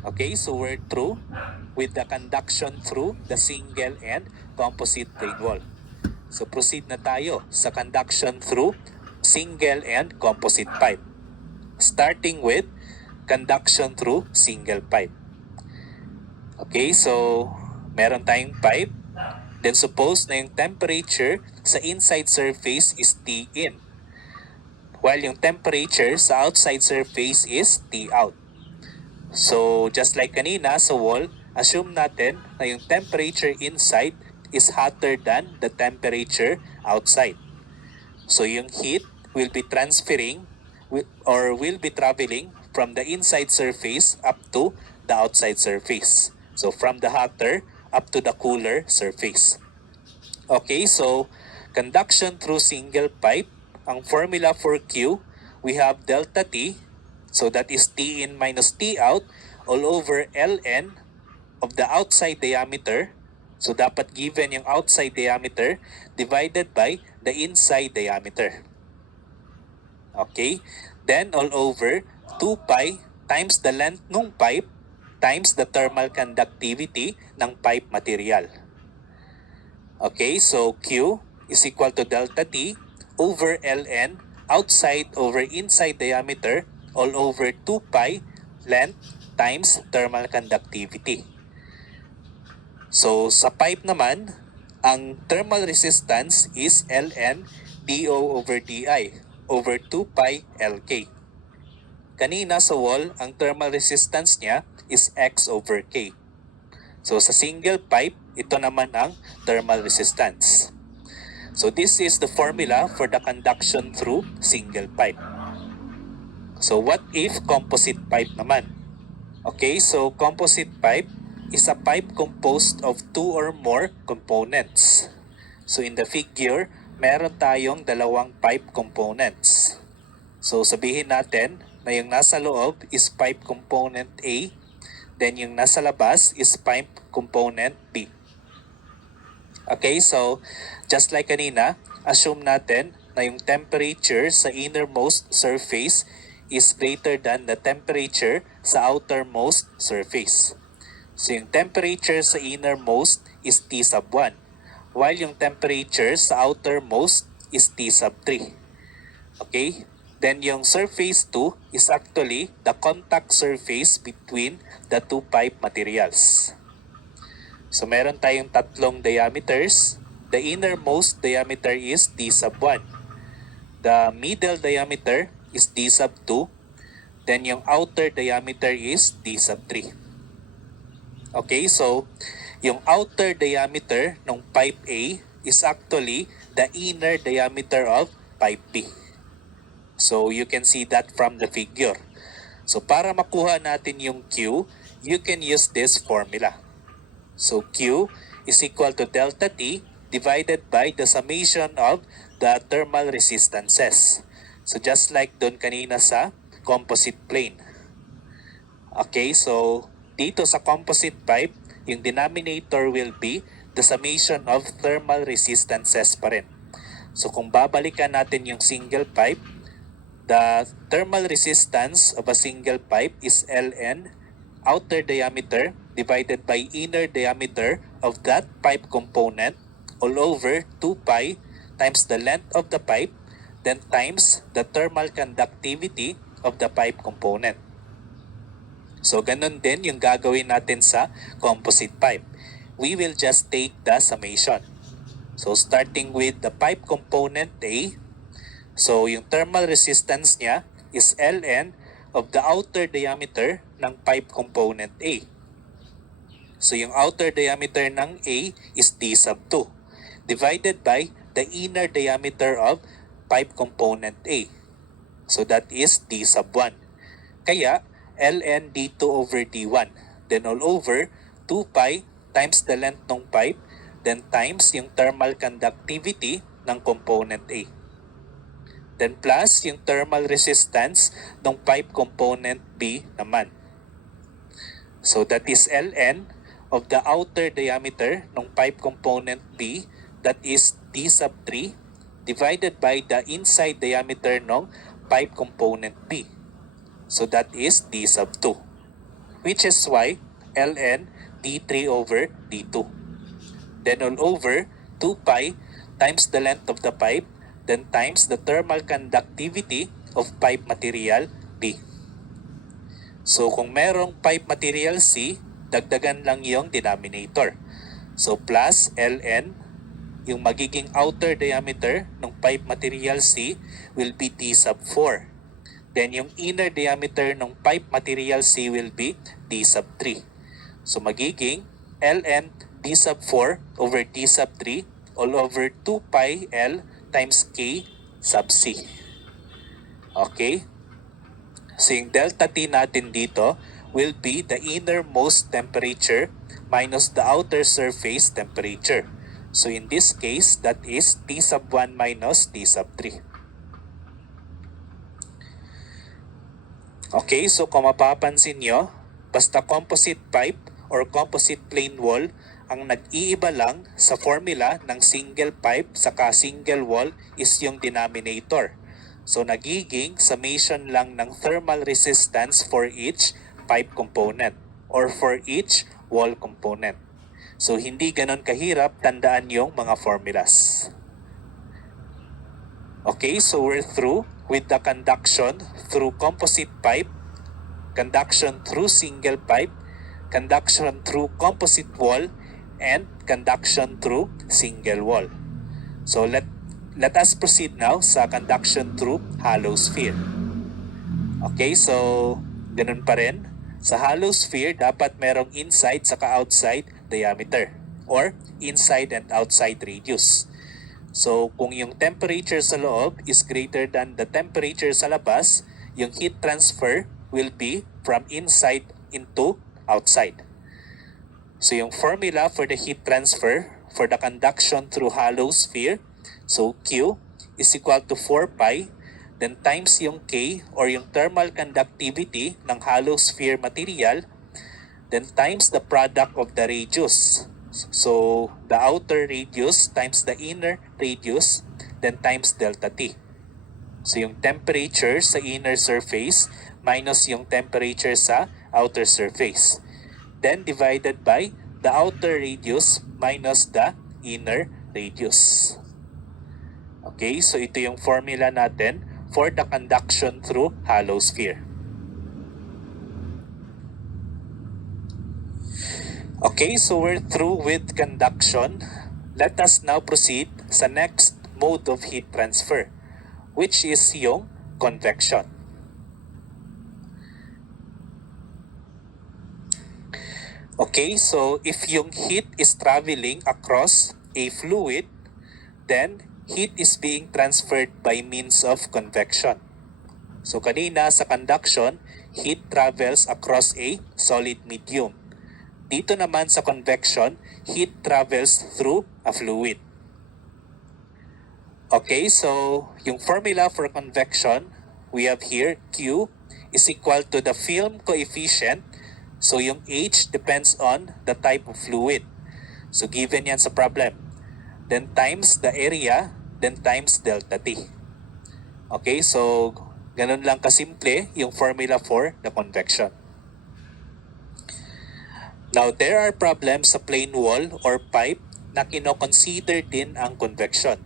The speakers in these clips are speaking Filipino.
Okay, so we're through with the conduction through the single and composite plain wall. So proceed na tayo sa conduction through single and composite pipe. Starting with conduction through single pipe. Okay, so meron tayong pipe. Then suppose na yung temperature sa inside surface is T in, while yung temperature sa outside surface is T out. So just like kanina sa wall, assume natin na yung temperature inside is hotter than the temperature outside. So yung heat will be transferring or will be traveling from the inside surface up to the outside surface. So from the hotter up to the cooler surface. Okay, so conduction through single pipe, ang formula for Q, we have delta T, so that is T in minus T out all over Ln of the outside diameter. So dapat given yung outside diameter divided by the inside diameter. Okay, then all over 2 pi times the length ng pipe times the thermal conductivity ng pipe material. Okay, so Q is equal to delta T over Ln outside over inside diameter all over 2 pi length times thermal conductivity. So sa pipe naman, ang thermal resistance is Ln dO over di over 2 pi Lk. Kanina sa wall, ang thermal resistance niya is X over K. So sa single pipe, ito naman ang thermal resistance. So this is the formula for the conduction through single pipe. So what if composite pipe naman? Okay, so composite pipe is a pipe composed of 2 or more components. So in the figure, meron tayong dalawang pipe components. So sabihin natin na yung nasa loob is pipe component A, then yung nasa labas is pipe component B. Okay, so just like kanina, assume natin na yung temperature sa innermost surface is greater than the temperature sa outermost surface. So yung temperature sa innermost is T sub 1, while yung temperature sa outermost is T sub 3. Okay? Then yung surface 2 is actually the contact surface between the two pipe materials. So meron tayong tatlong diameters. The innermost diameter is D sub 1. The middle diameter is D sub 2. Then yung outer diameter is D sub 3. Okay, so yung outer diameter ng pipe A is actually the inner diameter of pipe B. So you can see that from the figure. So para makuha natin yung Q, you can use this formula. So Q is equal to delta T divided by the summation of the thermal resistances. So just like doon kanina sa composite plane. Okay, so dito sa composite pipe, yung denominator will be the summation of thermal resistances pa rin. So kung babalikan natin yung single pipe, the thermal resistance of a single pipe is Ln outer diameter divided by inner diameter of that pipe component all over 2 pi times the length of the pipe, then times the thermal conductivity of the pipe component. So ganun din yung gagawin natin sa composite pipe. We will just take the summation. So starting with the pipe component A, so yung thermal resistance niya is Ln of the outer diameter ng pipe component A. So yung outer diameter ng A is D sub 2 divided by the inner diameter of pipe component A. So that is D sub 1. Kaya Ln D2 over D1. Then all over 2 pi times the length ng pipe, then times yung thermal conductivity ng component A. Then plus yung thermal resistance ng pipe component B naman. So that is Ln of the outer diameter ng pipe component B, that is D sub 3 divided by the inside diameter ng pipe component B. So that is D sub 2. which is why ln d3 over d2. Then all over 2 pi times the length of the pipe, then times the thermal conductivity of pipe material B. So kung merong pipe material C, dagdagan lang yung denominator. So plus ln, yung magiging outer diameter ng pipe material C will be d sub 4. Then yung inner diameter ng pipe material C will be d sub 3. So magiging ln d sub 4 over d sub 3 all over 2 pi L times K sub C. Okay? So yung delta T natin dito will be the innermost temperature minus the outer surface temperature. So in this case, that is T sub 1 minus T sub 3. Okay, so kung mapapansin nyo, basta composite pipe or composite plain wall, ang nag-iiba lang sa formula ng single pipe saka single wall is yung denominator. So nagiging summation lang ng thermal resistance for each pipe component or for each wall component. So hindi ganon kahirap tandaan yung mga formulas. Okay, so we're through with the conduction through composite pipe, conduction through single pipe, conduction through composite wall, and conduction through single wall. So let us proceed now sa conduction through hollow sphere. Okay, so ganun pa rin. Sa hollow sphere, dapat merong inside saka outside diameter or inside and outside radius. So kung yung temperature sa loob is greater than the temperature sa labas, yung heat transfer will be from inside into outside. So yung formula for the heat transfer for the conduction through hollow sphere, so Q is equal to 4 pi, then times yung K or yung thermal conductivity ng hollow sphere material, then times the product of the radius. So the outer radius times the inner radius, then times delta T. So yung temperature sa inner surface minus yung temperature sa outer surface. Then divided by the outer radius minus the inner radius. Okay, so ito yung formula natin for the conduction through hollow sphere. Okay, so we're through with conduction. Let us now proceed sa next mode of heat transfer, which is yung convection. Okay, so if yung heat is traveling across a fluid, then heat is being transferred by means of convection. So kanina sa conduction, heat travels across a solid medium. Dito naman sa convection, heat travels through a fluid. Okay, so yung formula for convection, we have here Q is equal to the film coefficient. So yung H depends on the type of fluid. So given yan sa problem. Then times the area, then times delta T. Okay, so ganun lang kasimple yung formula for the convection. Now there are problems sa plain wall or pipe na kino-consider din ang convection.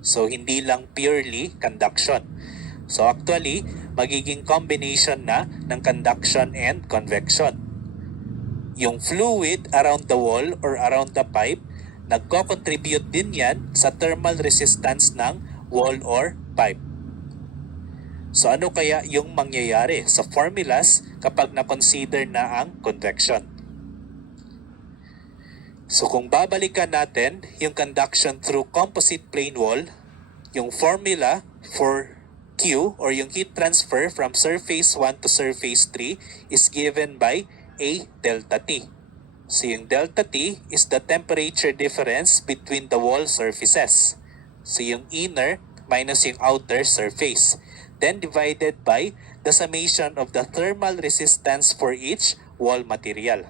So hindi lang purely conduction. So actually, magiging combination na ng conduction and convection. Yung fluid around the wall or around the pipe, nagko-contribute din yan sa thermal resistance ng wall or pipe. So ano kaya yung mangyayari sa formulas kapag na-consider na ang convection? So kung babalikan natin yung conduction through composite plain wall, yung formula for Q or yung heat transfer from surface 1 to surface 3 is given by A delta T. So yung delta T is the temperature difference between the wall surfaces. So yung inner minus yung outer surface. Then divided by the summation of the thermal resistance for each wall material.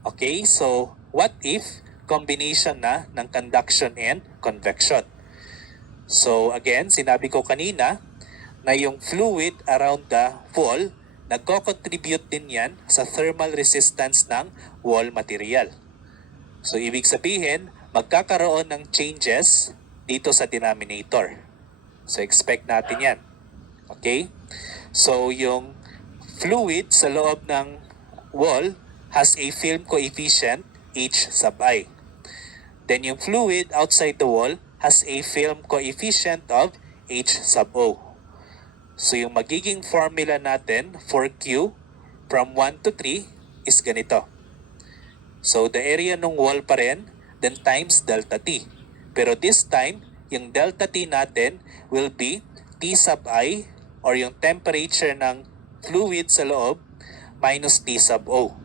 Okay, so what if combination na ng conduction and convection? So again, sinabi ko kanina na yung fluid around the wall nagko-contribute din yan sa thermal resistance ng wall material. So ibig sabihin, magkakaroon ng changes dito sa denominator. So expect natin yan. Okay? So yung fluid sa loob ng wall has a film coefficient H sub I. Then yung fluid outside the wall has a film coefficient of H sub O. So yung magiging formula natin for Q from 1 to 3 is ganito. So the area ng wall pa rin, then times delta T. Pero this time, yung delta T natin will be T sub I or yung temperature ng fluid sa loob minus T sub O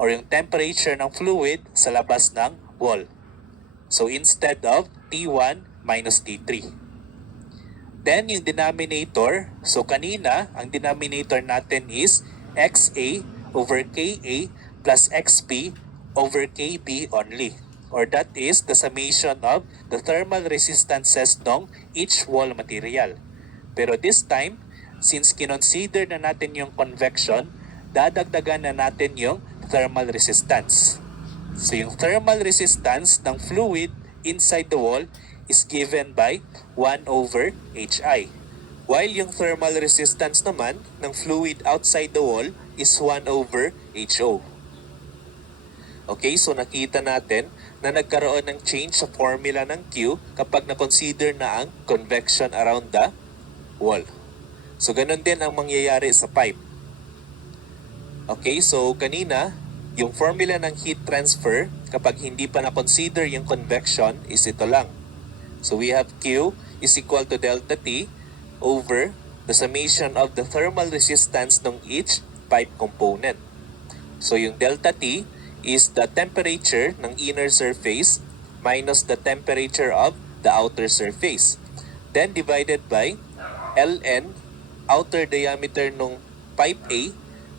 or yung temperature ng fluid sa labas ng wall. So instead of T1 minus T3. Then yung denominator, so kanina ang denominator natin is XA over KA plus XP over KB only. Or that is the summation of the thermal resistances ng each wall material. Pero this time, since kinonsider na natin yung convection, dadagdagan na natin yung thermal resistance. So yung thermal resistance ng fluid inside the wall is given by 1 over HI. While yung thermal resistance naman ng fluid outside the wall is 1 over HO. Okay, so nakita natin na nagkaroon ng change sa formula ng Q kapag na-consider na ang convection around the wall. So ganun din ang mangyayari sa pipe. Okay, so kanina, yung formula ng heat transfer kapag hindi pa na-consider yung convection is ito lang. So we have Q is equal to delta T over the summation of the thermal resistance ng each pipe component. So yung delta T is the temperature ng inner surface minus the temperature of the outer surface. Then divided by Ln, outer diameter ng pipe A,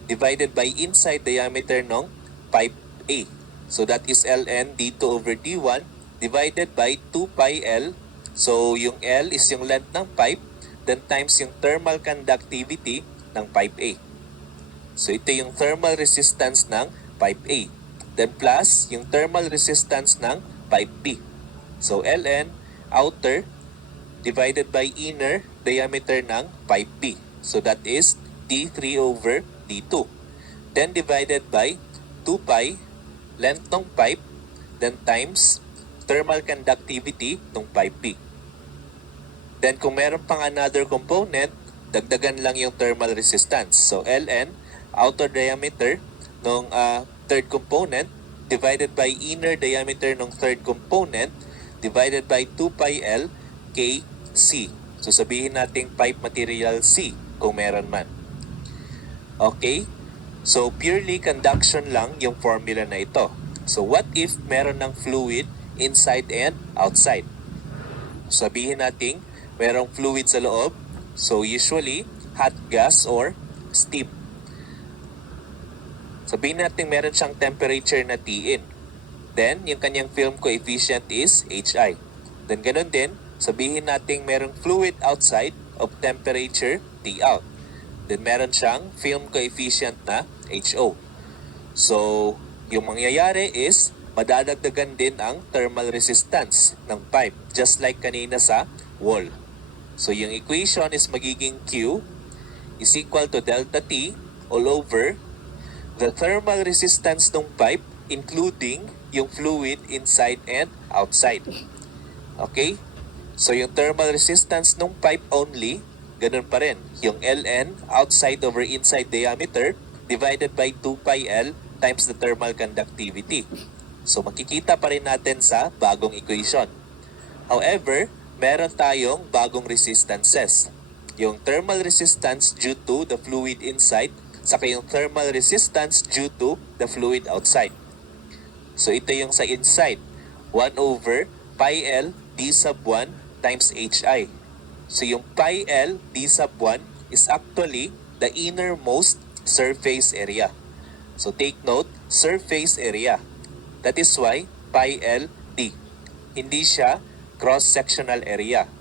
divided by inside diameter ng pipe A. So that is Ln d2 over d1 divided by 2 pi L. So yung L is yung length ng pipe, then times yung thermal conductivity ng pipe A. So ito yung thermal resistance ng pipe A. Then plus yung thermal resistance ng pipe B. So Ln outer divided by inner diameter ng pipe B. So that is d3 over d2. Then divided by 2 pi length ng pipe, then times thermal conductivity ng pipe B. Then kung meron pang another component, dagdagan lang yung thermal resistance. So Ln, outer diameter ng third component, divided by inner diameter ng third component, divided by 2 pi L K C. So sabihin natin pipe material C kung meron man. Okay? So purely conduction lang yung formula na ito. So what if meron ng fluid inside and outside? Sabihin natin merong fluid sa loob. So usually hot gas or steam. Sabihin natin meron siyang temperature na Tin. Then yung kanyang film coefficient is Hi. Then ganun din, sabihin natin merong fluid outside of temperature Tout. Then meron siyang film coefficient na HO. So, yung mangyayari is madadagdagan din ang thermal resistance ng pipe just like kanina sa wall. So, yung equation is magiging Q is equal to delta T all over the thermal resistance ng pipe including yung fluid inside and outside. Okay? So, yung thermal resistance ng pipe only, ganun pa rin. Yung Ln, outside over inside diameter, divided by 2 pi L times the thermal conductivity. So makikita pa rin natin sa bagong equation. However, meron tayong bagong resistances. Yung thermal resistance due to the fluid inside, saka yung thermal resistance due to the fluid outside. So ito yung sa inside, 1 over pi L d sub 1 times Hi. So yung pi L d sub 1 is actually the innermost surface area. So take note, surface area. That is why pi L d. Hindi siya cross-sectional area.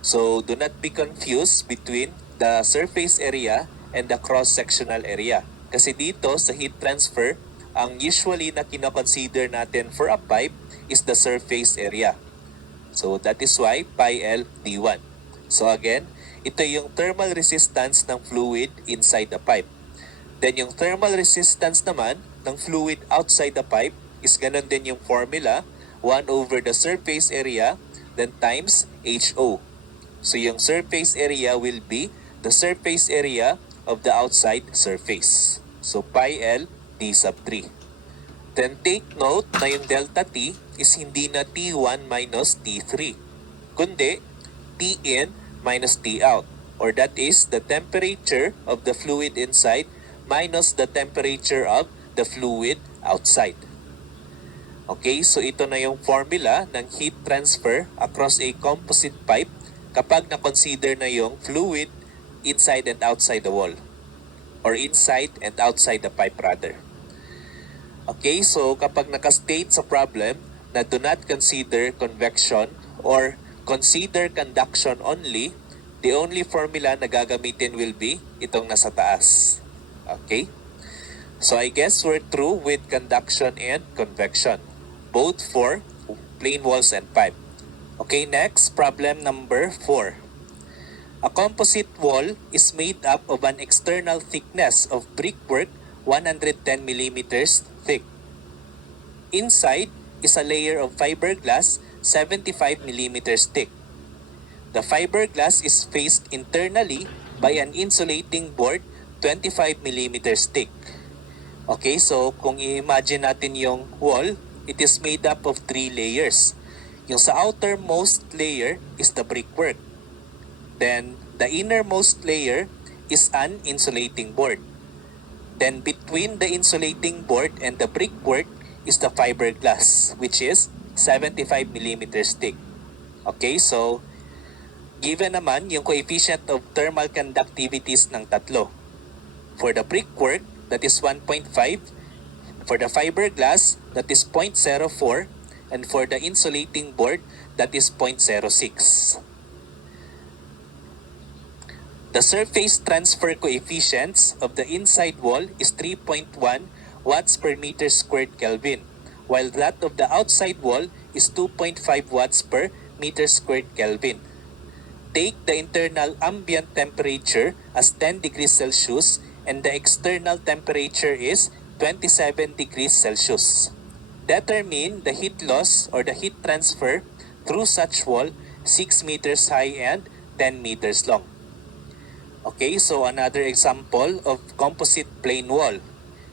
So do not be confused between the surface area and the cross-sectional area. Kasi dito sa heat transfer, ang usually na kinoconsider natin for a pipe is the surface area. So that is why pi L D1. So again, ito yung thermal resistance ng fluid inside the pipe. Then yung thermal resistance naman ng fluid outside the pipe is ganun din yung formula, 1 over the surface area, then times HO. So yung surface area will be the surface area of the outside surface. So pi L D sub 3. Then take note na yung delta T is hindi na T1 minus T3, kundi T in minus T out, or that is the temperature of the fluid inside minus the temperature of the fluid outside. Okay, so ito na yung formula ng heat transfer across a composite pipe kapag na-consider na yung fluid inside and outside the wall, or inside and outside the pipe rather. Okay, so kapag nakastate sa problem na do not consider convection or consider conduction only, the only formula na gagamitin will be itong nasa taas. Okay? So I guess we're through with conduction and convection, both for plain walls and pipe. Okay, next, problem number 4. A composite wall is made up of an external thickness of brickwork 110 millimeters thick. Inside is a layer of fiberglass 75 millimeters thick. The fiberglass is faced internally by an insulating board 25 millimeters thick. Okay, so kung i-imagine natin yung wall, it is made up of 3 layers. Yung sa outermost layer is the brickwork. Then, the innermost layer is an insulating board. Then, between the insulating board and the brickwork is the fiberglass, which is 75 millimeters thick. Okay, so, given naman yung coefficient of thermal conductivities ng tatlo. For the brickwork, that is 1.5. For the fiberglass, that is 0.04. And for the insulating board, that is 0.06. The surface transfer coefficients of the inside wall is 3.1 watts per meter squared Kelvin, while that of the outside wall is 2.5 watts per meter squared Kelvin. Take the internal ambient temperature as 10 degrees Celsius and the external temperature is 27 degrees Celsius. Determine the heat loss or the heat transfer through such wall 6 meters high and 10 meters long. Okay, so another example of composite plain wall.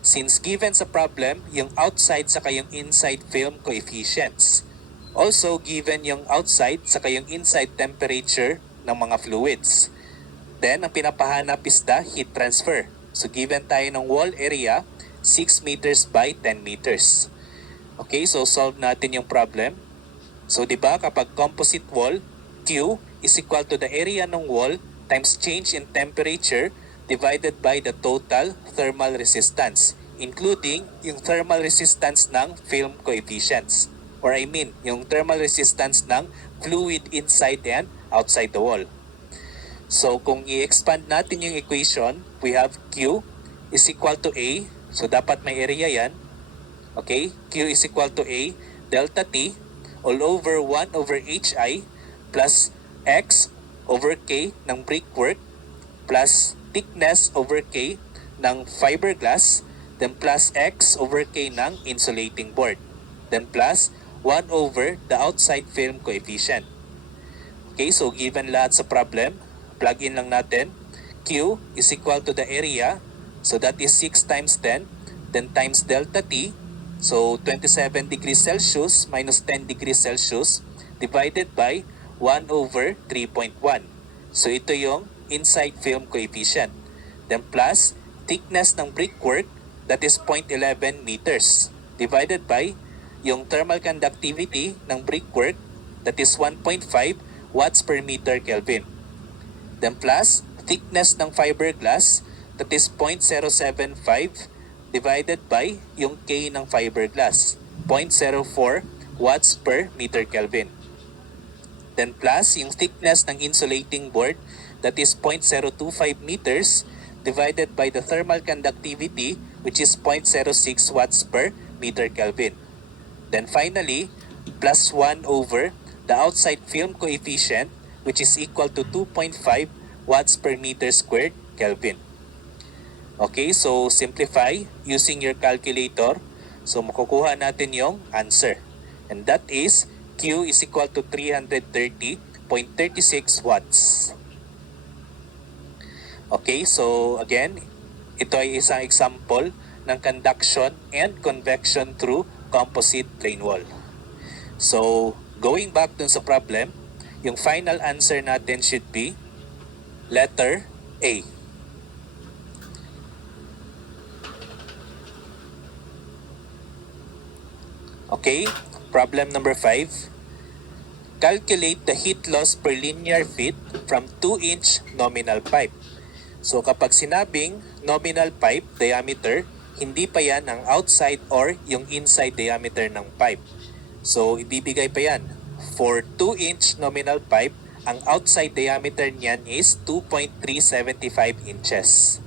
Since given sa problem, yung outside saka yung inside film coefficients. Also given yung outside saka yung inside temperature ng mga fluids. Then, ang pinapahanap is the heat transfer. So given tayo ng wall area, 6 meters by 10 meters. Okay, so solve natin yung problem. So di ba kapag composite wall, Q is equal to the area ng wall times change in temperature divided by the total thermal resistance, including yung thermal resistance ng film coefficients. Or I mean, yung thermal resistance ng fluid inside and outside the wall. So kung i-expand natin yung equation, we have Q is equal to A. So dapat may area yan. Okay, Q is equal to A delta T all over 1 over HI plus X over K ng brickwork plus thickness over K ng fiberglass, then plus X over K ng insulating board, then plus 1 over the outside film coefficient. Okay, so given lahat sa problem, plug in lang natin. Q is equal to the area, so that is 6 times 10, then times delta T, so 27 degrees Celsius minus 10 degrees Celsius divided by 1 over 3.1. So ito yung inside film coefficient. Then plus thickness ng brickwork, that is 0.11 meters divided by yung thermal conductivity ng brickwork, that is 1.5 watts per meter Kelvin. Then plus thickness ng fiberglass, that is 0.075 divided by yung K ng fiberglass, 0.04 watts per meter Kelvin. Then plus yung thickness ng insulating board, that is 0.025 meters divided by the thermal conductivity, which is 0.06 watts per meter Kelvin. Then finally, plus 1 over the outside film coefficient, which is equal to 2.5 watts per meter squared Kelvin. Okay, so simplify using your calculator. So makukuha natin yung answer. And that is Q is equal to 330.36 watts. Okay, so again, ito ay isang example ng conduction and convection through composite plane wall. So, going back dun sa problem, yung final answer natin should be letter A. Okay, problem number 5. Calculate the heat loss per linear feet from 2-inch nominal pipe. So kapag sinabing nominal pipe diameter, hindi pa yan ang outside or yung inside diameter ng pipe. So ibibigay pa yan. For 2-inch nominal pipe, ang outside diameter niyan is 2.375 inches.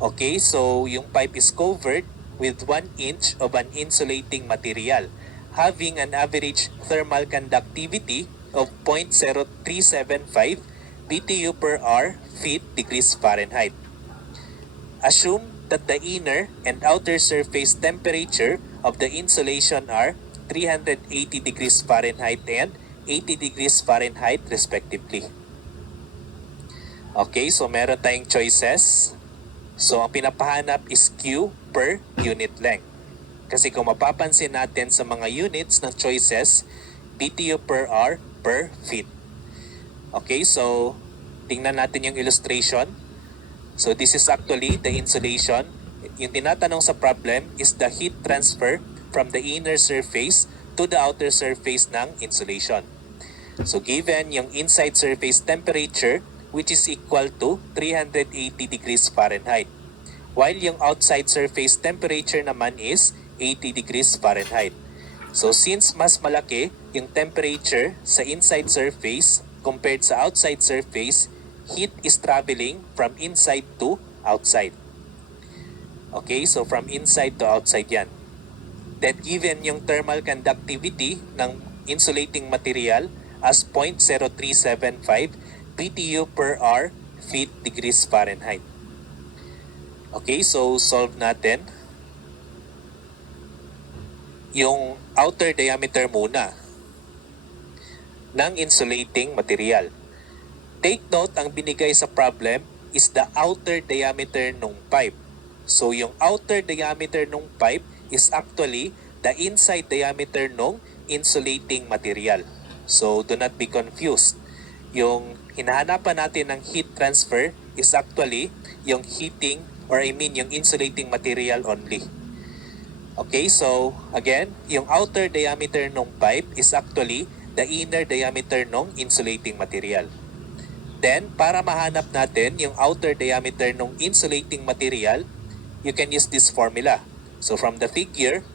Okay, so yung pipe is covered with 1 inch of an insulating material having an average thermal conductivity of 0.0375 BTU per hour feet degrees Fahrenheit. Assume that the inner and outer surface temperature of the insulation are 380 degrees Fahrenheit and 80 degrees Fahrenheit respectively. Okay, so meron tayong choices. So ang pinapahanap is Q per unit length. Kasi kung mapapansin natin sa mga units ng choices, BTU per hour per feet. Okay, so tingnan natin yung illustration. So this is actually the insulation. Yung tinatanong sa problem is the heat transfer from the inner surface to the outer surface ng insulation. So given yung inside surface temperature, which is equal to 380 degrees Fahrenheit. While yung outside surface temperature naman is 80 degrees Fahrenheit. So since mas malaki yung temperature sa inside surface compared sa outside surface, heat is traveling from inside to outside. Okay, so from inside to outside yan. Then given yung thermal conductivity ng insulating material as 0.0375 BTU per hour feet degrees Fahrenheit. Okay, so solve natin. Yung outer diameter muna ng insulating material. Take note, ang binigay sa problem is the outer diameter ng pipe. So yung outer diameter ng pipe is actually the inside diameter ng insulating material. So do not be confused. Yung hinahanapan natin ng heat transfer is actually yung heating or yung insulating material only. Okay, so again, yung outer diameter ng pipe is actually the inner diameter ng insulating material. Then, para mahanap natin yung outer diameter ng insulating material, you can use this formula. So from the figure,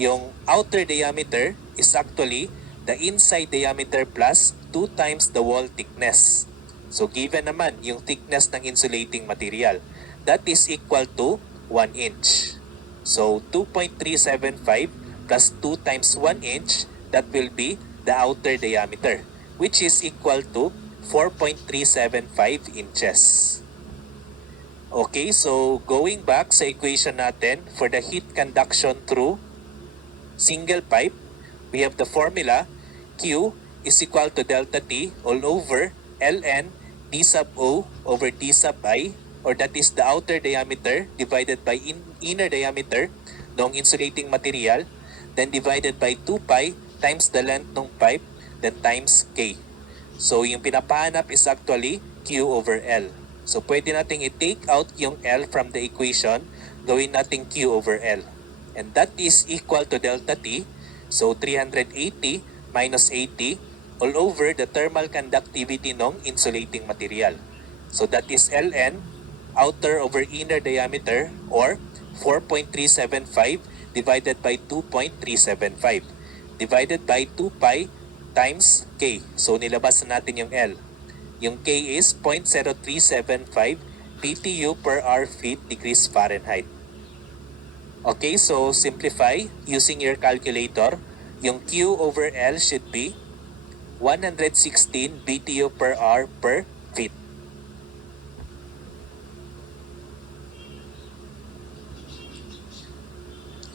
yung outer diameter is actually the inside diameter plus 2 times the wall thickness. So given naman yung thickness ng insulating material, that is equal to 1 inch. So 2.375 plus 2 times 1 inch, that will be the outer diameter, which is equal to 4.375 inches. Okay, so going back sa equation natin for the heat conduction through single pipe, we have the formula Q is equal to delta T all over ln d sub O over d sub I, or that is the outer diameter divided by inner diameter ng insulating material, then divided by 2 pi times the length ng pipe, then times K. So yung pinapahanap is actually Q over L. So pwede nating i-take out yung L from the equation, gawin nating Q over L. And that is equal to delta T, so 380 minus 80 all over the thermal conductivity ng insulating material. So that is ln outer over inner diameter, or 4.375 divided by 2.375 divided by 2 pi times K. So nilabas na natin yung L. Yung K is 0.0375 BTU per hour feet degrees Fahrenheit. Okay, so simplify using your calculator. Yung Q over L should be 116 BTU per hour per feet.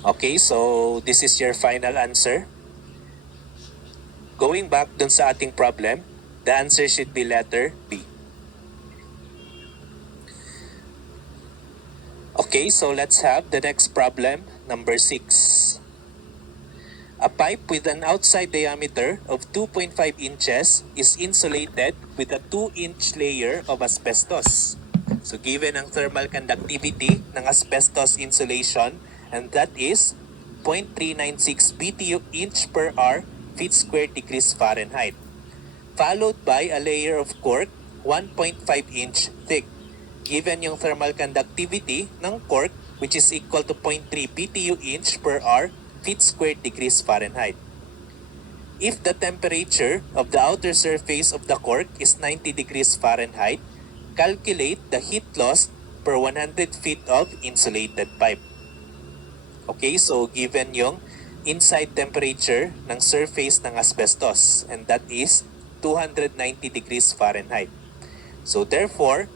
Okay, so this is your final answer. Going back dun sa ating problem, the answer should be letter B. Okay, so let's have the next problem, number 6. A pipe with an outside diameter of 2.5 inches is insulated with a 2-inch layer of asbestos. So given ang thermal conductivity ng asbestos insulation, and that is 0.396 BTU inch per hour feet square degrees Fahrenheit, followed by a layer of cork 1.5 inch thick. Given yung thermal conductivity ng cork, which is equal to 0.3 BTU inch per hour feet square degrees Fahrenheit. If the temperature of the outer surface of the cork is 90 degrees Fahrenheit, calculate the heat loss per 100 feet of insulated pipe. Okay, so given yung inside temperature ng surface ng asbestos, and that is 290 degrees Fahrenheit. So therefore,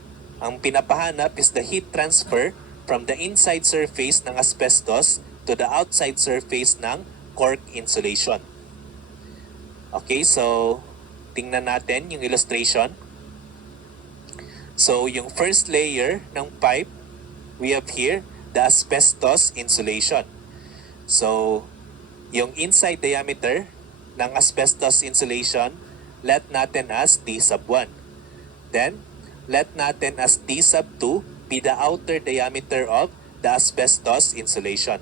ang pinapahanap is the heat transfer from the inside surface ng asbestos to the outside surface ng cork insulation. Okay, so tingnan natin yung illustration. So yung first layer ng pipe, we have here the asbestos insulation. So yung inside diameter ng asbestos insulation, let natin as D sub 1. Then, let natin as D sub 2 be the outer diameter of the asbestos insulation.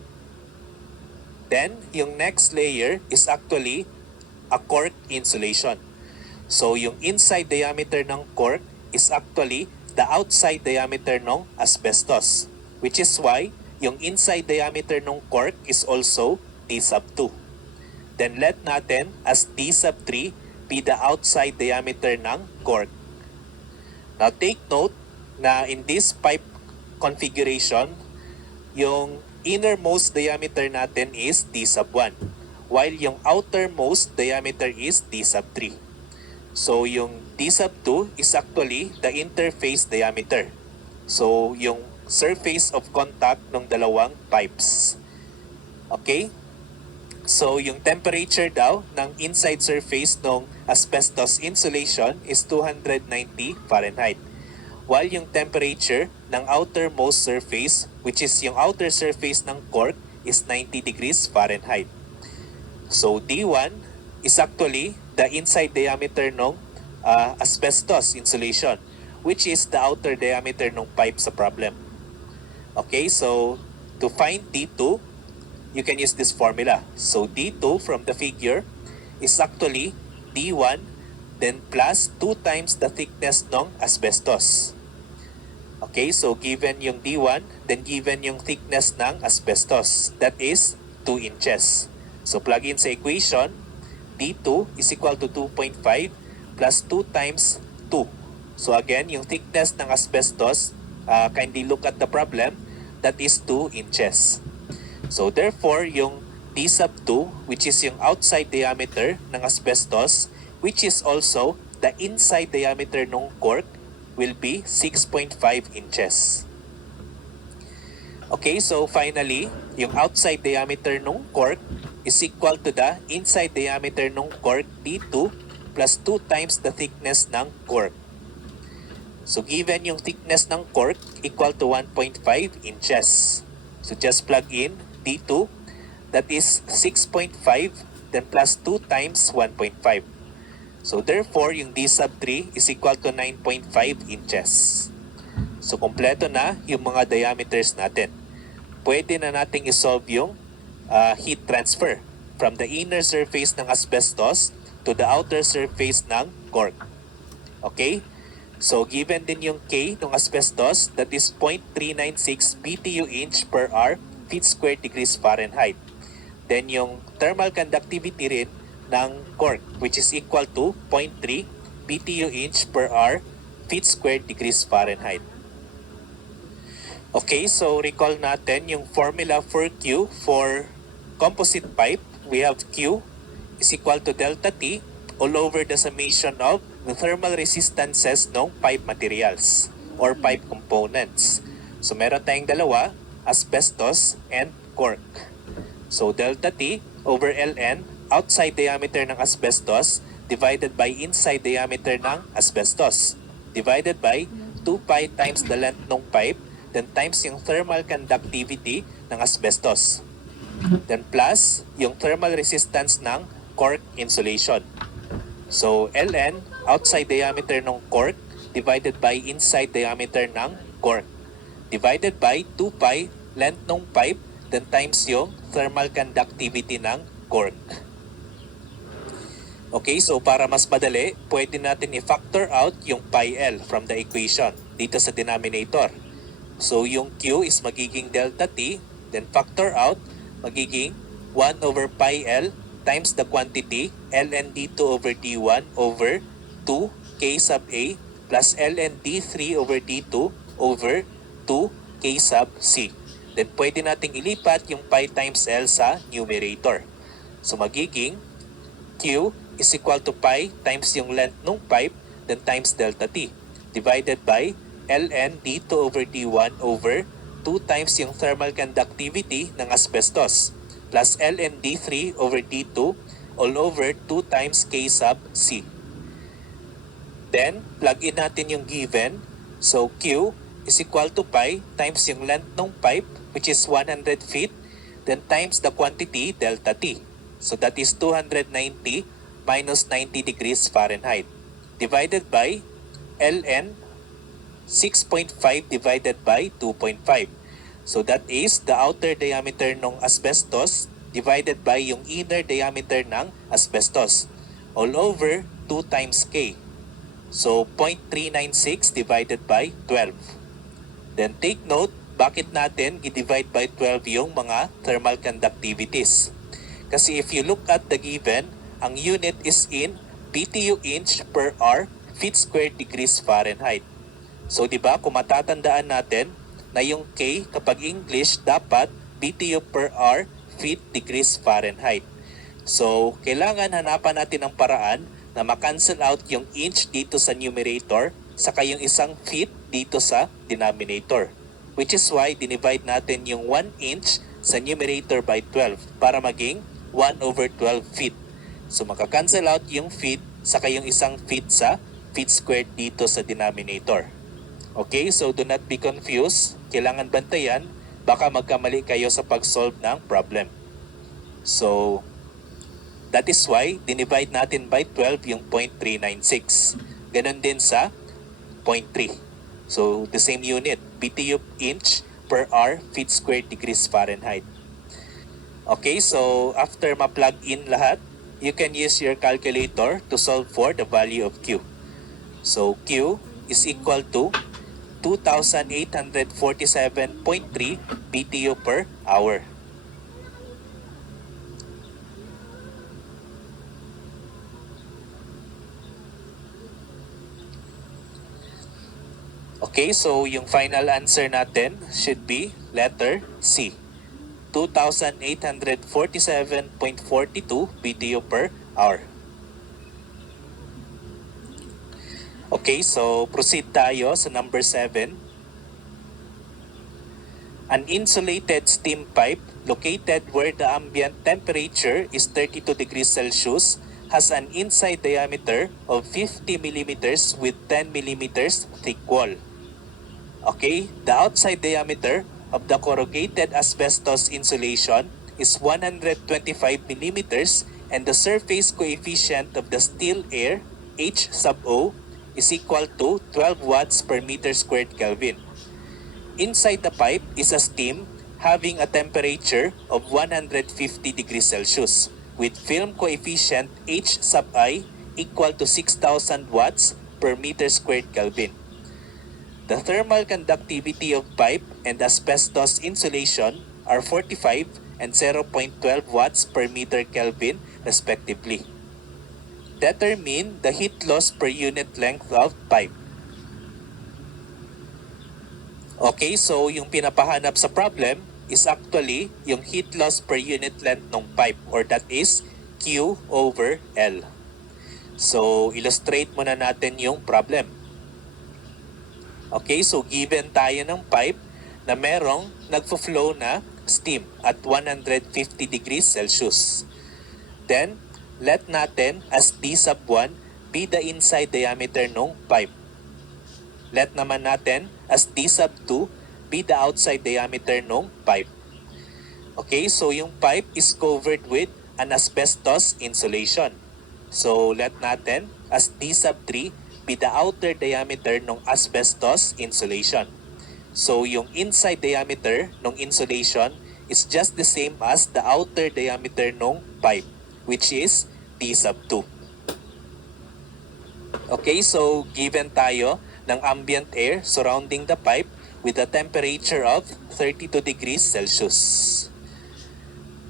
Then, yung next layer is actually a cork insulation. So, yung inside diameter ng cork is actually the outside diameter ng asbestos, which is why yung inside diameter ng cork is also D sub 2. Then, let natin as D sub 3 be the outside diameter ng cork. Now, take note na in this pipe configuration, yung innermost diameter natin is D sub 1, while yung outermost diameter is D sub 3. So, yung D sub 2 is actually the interface diameter. So, yung surface of contact ng dalawang pipes. Okay? So, yung temperature daw ng inside surface ng asbestos insulation is 290 Fahrenheit. While yung temperature ng outermost surface, which is yung outer surface ng cork, is 90 degrees Fahrenheit. So D1 is actually the inside diameter ng asbestos insulation, which is the outer diameter ng pipe sa problem. Okay, so to find D2, you can use this formula. So D2 from the figure is actually D1 then plus 2 times the thickness ng asbestos. Okay, so given yung D1, then given yung thickness ng asbestos, that is 2 inches. So plug in sa equation, D2 is equal to 2.5 plus 2 times 2. So again, yung thickness ng asbestos, kindly look at the problem, that is 2 inches. So therefore, yung D sub 2, which is yung outside diameter ng asbestos, which is also the inside diameter ng cork, will be 6.5 inches. Okay, so finally, yung outside diameter ng cork is equal to the inside diameter ng cork D2 plus 2 times the thickness ng cork. So given yung thickness ng cork equal to 1.5 inches. So just plug in D2, that is 6.5, then plus 2 times 1.5. So therefore, yung D sub 3 is equal to 9.5 inches. So kompleto na yung mga diameters natin. Pwede na nating isolve yung heat transfer from the inner surface ng asbestos to the outer surface ng cork. Okay? So given din yung K ng asbestos, that is 0.396 BTU inch per hour feet square degrees Fahrenheit. Then yung thermal conductivity rin ng cork, which is equal to 0.3 BTU inch per hour feet square degrees Fahrenheit. Okay, so recall natin yung formula for Q for composite pipe. We have Q is equal to delta T all over the summation of the thermal resistances ng pipe materials or pipe components. So meron tayong dalawa, asbestos and cork. So delta T over Ln, outside diameter ng asbestos divided by inside diameter ng asbestos divided by 2 pi times the length ng pipe then times yung thermal conductivity ng asbestos. Then plus yung thermal resistance ng cork insulation. So Ln, outside diameter ng cork divided by inside diameter ng cork divided by 2 pi length ng pipe then times yung thermal conductivity ng cork. Okay, so para mas madali, pwede natin i-factor out yung pi L from the equation dito sa denominator. So yung Q is magiging delta T, then factor out, magiging 1 over pi L times the quantity ln d2 over d1 over 2 k sub A plus ln d3 over d2 over 2 k sub C. Then pwede nating ilipat yung pi times L sa numerator. So magiging Q is equal to pi times yung length ng pipe then times delta T divided by ln d2 over d1 over 2 times yung thermal conductivity ng asbestos plus ln d3 over d2 all over 2 times k sub C. Then, plug in natin yung given. So, Q is equal to pi times yung length ng pipe which is 100 feet then times the quantity delta T. So, that is 290 minus 90 degrees Fahrenheit divided by ln 6.5 divided by 2.5. So that is the outer diameter ng asbestos divided by yung inner diameter ng asbestos all over 2 times K. So 0.396 divided by 12. Then take note, bakit natin i-divide by 12 yung mga thermal conductivities? Kasi if you look at the given, ang unit is in BTU inch per hour feet square degrees Fahrenheit. So, di ba, kung matatandaan natin na yung K kapag English dapat BTU per hour feet degrees Fahrenheit. So, kailangan hanapan natin ng paraan na makancel out yung inch dito sa numerator saka yung isang feet dito sa denominator. Which is why dinivide natin yung 1 inch sa numerator by 12 para maging 1 over 12 feet. So, makakancel out yung feet saka yung isang feet sa feet squared dito sa denominator. Okay, so do not be confused. Kailangan bantayan, baka magkamali kayo sa pag-solve ng problem. So, that is why dinivide natin by 12 yung 0.396. Ganon din sa 0.3. So, the same unit, BTU inch per hour feet squared degrees Fahrenheit. Okay, so after ma-plug in lahat, you can use your calculator to solve for the value of Q. So, Q is equal to 2,847.3 BTU per hour. Okay, so yung final answer natin should be letter C. 2,847.42 BTU per hour. Okay, so proceed tayo sa number 7. An insulated steam pipe located where the ambient temperature is 32 degrees Celsius has an inside diameter of 50 millimeters with 10 millimeters thick wall. Okay, the outside diameter of the corrugated asbestos insulation is 125 millimeters and the surface coefficient of the steel air, H sub O, is equal to 12 watts per meter squared Kelvin. Inside the pipe is a steam having a temperature of 150 degrees Celsius with film coefficient H sub I equal to 6,000 watts per meter squared Kelvin. The thermal conductivity of pipe and asbestos insulation are 45 and 0.12 watts per meter Kelvin respectively. Determine the heat loss per unit length of pipe. Okay, so yung pinapahanap sa problem is actually yung heat loss per unit length ng pipe, or that is Q over L. So, illustrate muna natin yung problem. Okay, so given tayo ng pipe na merong nagfo-flow na steam at 150 degrees Celsius. Then, let natin as D sub 1 be the inside diameter ng pipe. Let naman natin as D sub 2 be the outside diameter ng pipe. Okay, so yung pipe is covered with an asbestos insulation. So, let natin as D sub 3 be the outer diameter ng asbestos insulation. So, yung inside diameter ng insulation is just the same as the outer diameter ng pipe, which is D sub 2. Okay, so given tayo ng ambient air surrounding the pipe with a temperature of 32 degrees Celsius.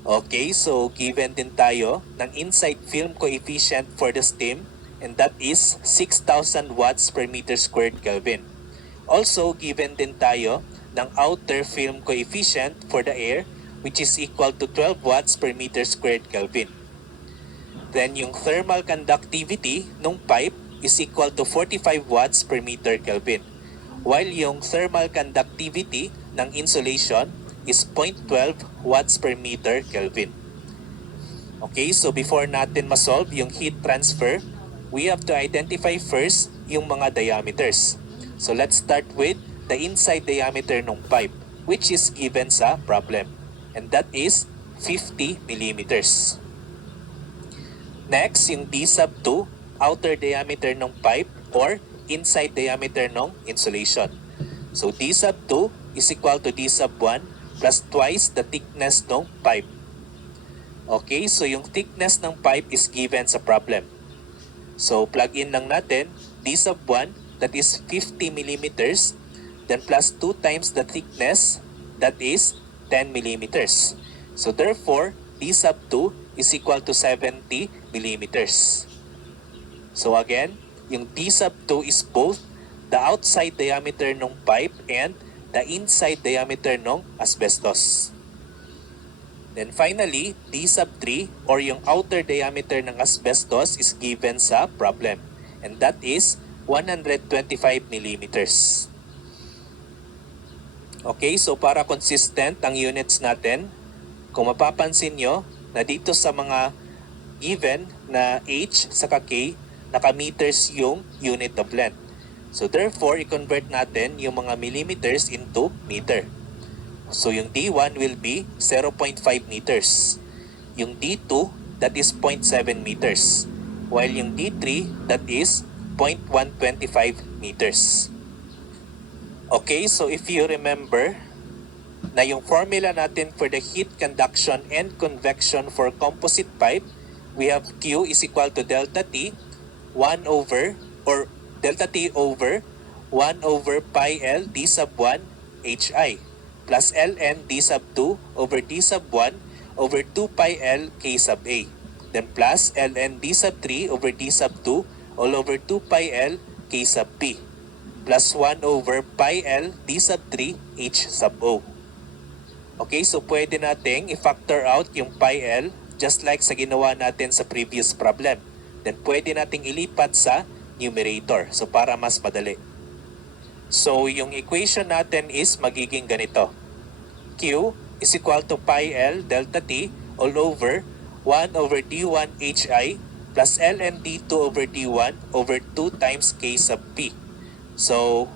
Okay, so given din tayo ng inside film coefficient for the steam, and that is 6,000 watts per meter squared Kelvin. Also, given din tayo ng outer film coefficient for the air, which is equal to 12 watts per meter squared Kelvin. Then yung thermal conductivity ng pipe is equal to 45 watts per meter Kelvin, while yung thermal conductivity ng insulation is 0.12 watts per meter Kelvin. Okay, so before natin masolve yung heat transfer, we have to identify first yung mga diameters. So let's start with the inside diameter ng pipe, which is given sa problem, and that is 50 millimeters. Next, yung D sub 2, outer diameter ng pipe or inside diameter ng insulation. So D sub 2 is equal to D sub 1 plus twice the thickness ng pipe. Okay, so yung thickness ng pipe is given sa problem. So plug in lang natin D sub 1, that is 50 millimeters, then plus 2 times the thickness, that is 10 millimeters. So therefore, D sub 2 is equal to 70 millimeters. So again, yung D sub 2 is both the outside diameter ng pipe and the inside diameter ng asbestos. Then finally, D sub 3 or yung outer diameter ng asbestos is given sa problem, and that is 125 millimeters. Okay, so para consistent ang units natin, kung mapapansin nyo na dito sa mga given na H saka K, naka-meters yung unit of length. So therefore, i-convert natin yung mga millimeters into meter. So yung D1 will be 0.5 meters. Yung D2, that is 0.7 meters. While yung D3, that is 0.125 meters. Okay, so if you remember na yung formula natin for the heat conduction and convection for composite pipe, we have Q is equal to delta T 1 over or delta T over 1 over pi L D sub 1 HI plus ln D sub 2 over D sub 1 over 2 pi L K sub A, then plus ln D sub 3 over D sub 2 all over 2 pi L K sub P plus 1 over pi L D sub 3 H sub O. Okay, so pwede nating i-factor out yung pi L just like sa ginawa natin sa previous problem. Then pwede nating ilipat sa numerator. So para mas madali. So yung equation natin is magiging ganito. Q is equal to pi L delta T all over 1 over D1 HI plus ln D2 over D1 over 2 times K sub P. So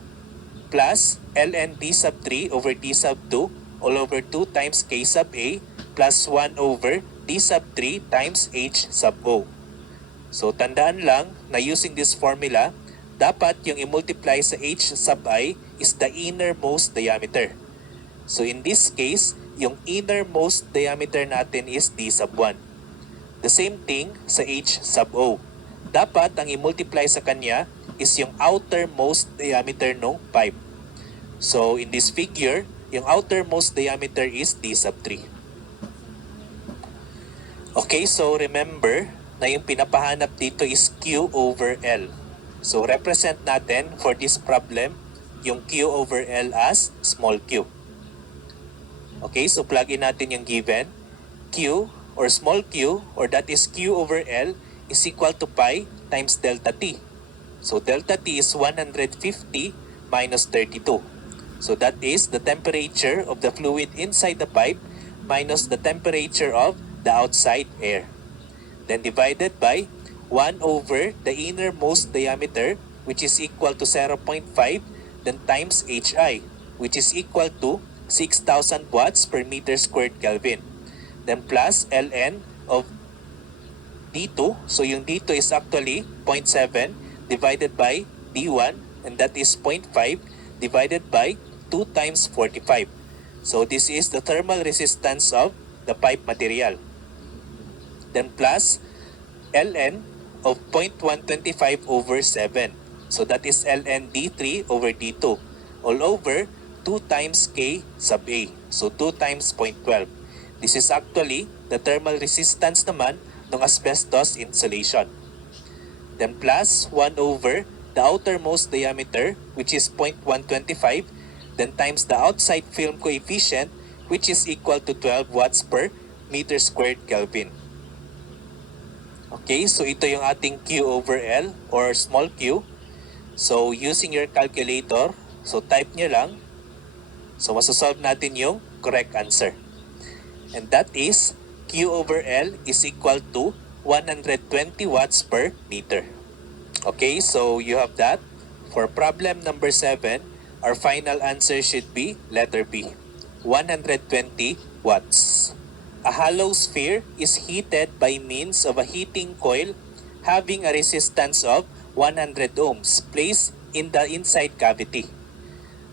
plus ln D sub 3 over D sub 2 all over 2 times K sub A plus 1 over D sub 3 times H sub O. So tandaan lang na using this formula, dapat yung i-multiply sa H sub I is the innermost diameter. So in this case, yung innermost diameter natin is D sub 1. The same thing sa H sub O. Dapat ang i-multiply sa kanya is yung outermost diameter ng pipe. So in this figure, yung outermost diameter is D sub 3. Okay, so remember na yung pinapahanap dito is Q over L. So represent natin for this problem yung Q over L as small q. Okay, so plug in natin yung given. Q or small q, or that is Q over L, is equal to pi times delta T. So delta T is 150 minus 32. So that is the temperature of the fluid inside the pipe minus the temperature of the outside air. Then divided by 1 over the innermost diameter, which is equal to 0.5, then times HI, which is equal to 6,000 watts per meter squared Kelvin. Then plus ln of D2, so yung D2 is actually 0.7 divided by D1, and that is 0.5 divided by 2 times 45. So this is the thermal resistance of the pipe material. Then plus ln of 0.125 over 7. So that is ln D3 over D2 all over 2 times K sub A. So 2 times 0.12. This is actually the thermal resistance naman ng asbestos insulation. Then plus 1 over the outermost diameter, which is 0.125, then times the outside film coefficient, which is equal to 12 watts per meter squared Kelvin. Okay, so ito yung ating Q over L or small q. So using your calculator, so type nyo lang. So masasolve natin yung correct answer. And that is Q over L is equal to 120 watts per meter. Okay, so you have that. For problem number 7, our final answer should be letter B, 120 watts. A hollow sphere is heated by means of a heating coil having a resistance of 100 ohms placed in the inside cavity.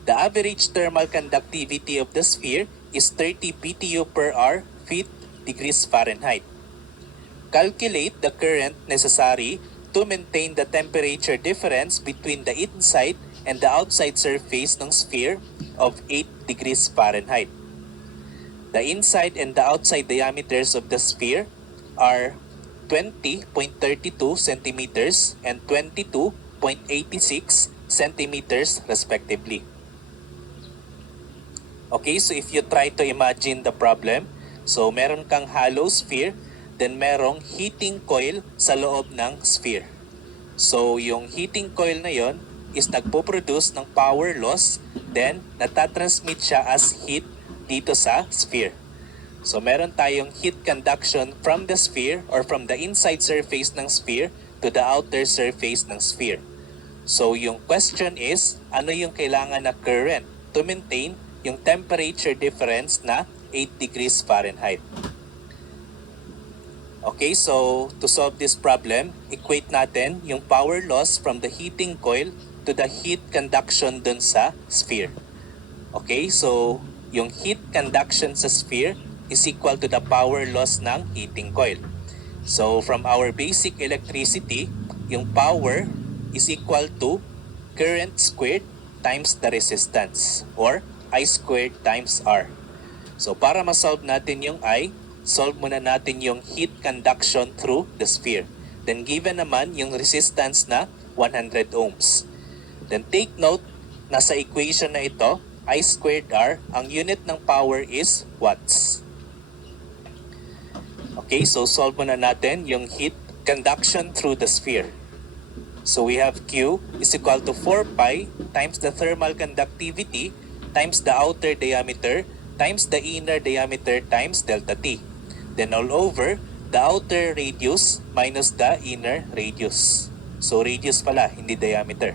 The average thermal conductivity of the sphere is 30 BTU per hour feet degrees Fahrenheit. Calculate the current necessary to maintain the temperature difference between the inside and the outside surface ng sphere of 8 degrees Fahrenheit. The inside and the outside diameters of the sphere are 20.32 centimeters and 22.86 centimeters respectively. Okay, so if you try to imagine the problem, so meron kang hollow sphere, then merong heating coil sa loob ng sphere. So yung heating coil na yon is nagpo-produce ng power loss, then natatransmit siya as heat dito sa sphere. So meron tayong heat conduction from the sphere or from the inside surface ng sphere to the outer surface ng sphere. So yung question is, ano yung kailangan na current to maintain yung temperature difference na 8 degrees Fahrenheit. Okay, so to solve this problem, equate natin yung power loss from the heating coil to the heat conduction dun sa sphere. Okay, so yung heat conduction sa sphere is equal to the power loss ng heating coil. So from our basic electricity, yung power is equal to current squared times the resistance, or I squared times R. So para ma-solve natin yung I, solve muna natin yung heat conduction through the sphere. Then given naman yung resistance na 100 ohms. Then take note na sa equation na ito, I squared R, ang unit ng power is watts. Okay, so solve muna natin yung heat conduction through the sphere. So we have Q is equal to 4 pi times the thermal conductivity times the outer diameter times the inner diameter times delta T. Then all over the outer radius minus the inner radius. So radius pala, hindi diameter.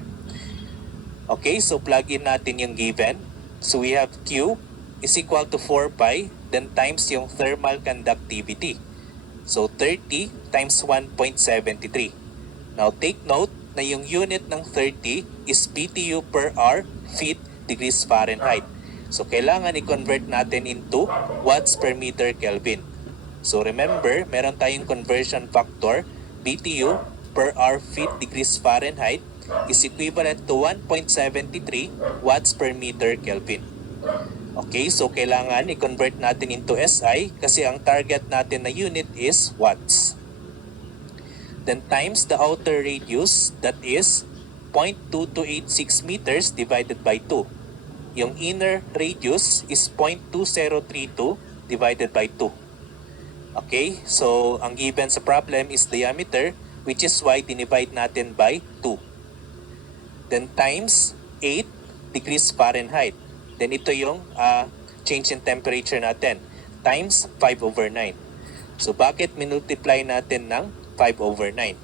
Okay, so plug in natin yung given. So we have Q is equal to 4 pi, then times yung thermal conductivity. So 30 times 1.73. Now take note na yung unit ng 30 is BTU per hour feet degrees Fahrenheit. So kailangan i-convert natin into watts per meter Kelvin. So remember, meron tayong conversion factor, BTU per hour feet degrees Fahrenheit is equivalent to 1.73 watts per meter Kelvin. Okay, so kailangan i-convert natin into SI kasi ang target natin na unit is watts. Then times the outer radius, that is 0.2286 meters divided by 2. Yung inner radius is 0.2032 divided by 2. Okay, so ang given sa problem is diameter, which is why dinivide natin by 2. Then times 8 degrees Fahrenheit. Then ito yung change in temperature natin, times 5/9. So bakit minultiply natin ng 5/9?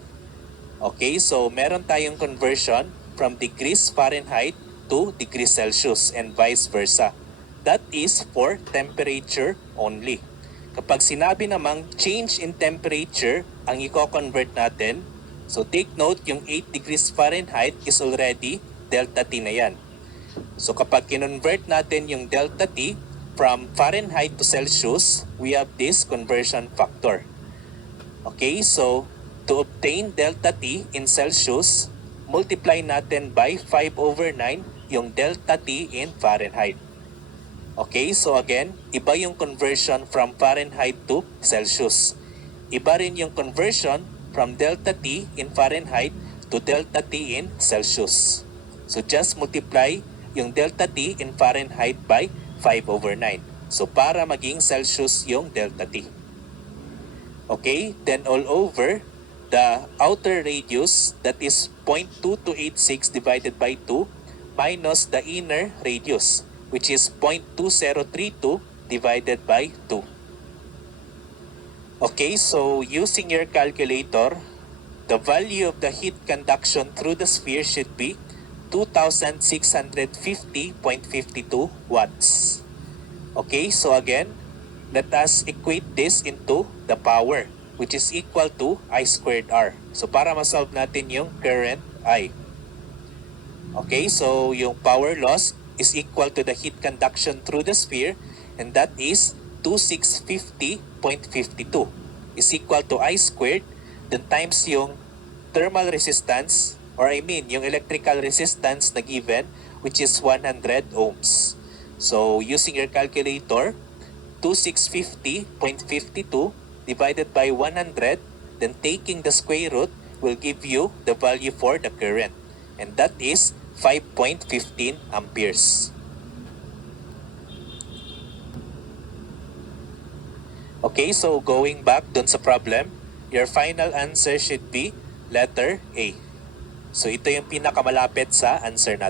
Okay, so meron tayong conversion from degrees Fahrenheit to degrees Celsius and vice versa. That is for temperature only. Kapag sinabi namang change in temperature ang i-convert natin, so take note yung 8 degrees Fahrenheit is already delta T na yan. So kapag kinonvert natin yung delta T from Fahrenheit to Celsius, we have this conversion factor. Okay, so to obtain delta T in Celsius, multiply natin by 5/9 yung delta T in Fahrenheit. Okay, so again, iba yung conversion from Fahrenheit to Celsius. Iba rin yung conversion from delta T in Fahrenheit to delta T in Celsius. So just multiply yung delta T in Fahrenheit by 5/9. So para maging Celsius yung delta T. Okay, then all over the outer radius, that is 0.2286 divided by 2 minus the inner radius, which is 0.2032 divided by 2. Okay, so using your calculator, the value of the heat conduction through the sphere should be 2,650.52 watts. Okay, so again, let us equate this into the power, which is equal to I squared R. So para masolve natin yung current I. Okay, so yung power loss is equal to the heat conduction through the sphere, and that is 2,650.52 is equal to I squared, then times yung thermal resistance, or yung electrical resistance na given, which is 100 ohms. So using your calculator, 2,650.52 divided by 100, then taking the square root will give you the value for the current, and that is 5.15 amperes. Okay, so going back dun sa problem, your final answer should be letter A. So ito yung pinakamalapit sa answer natin.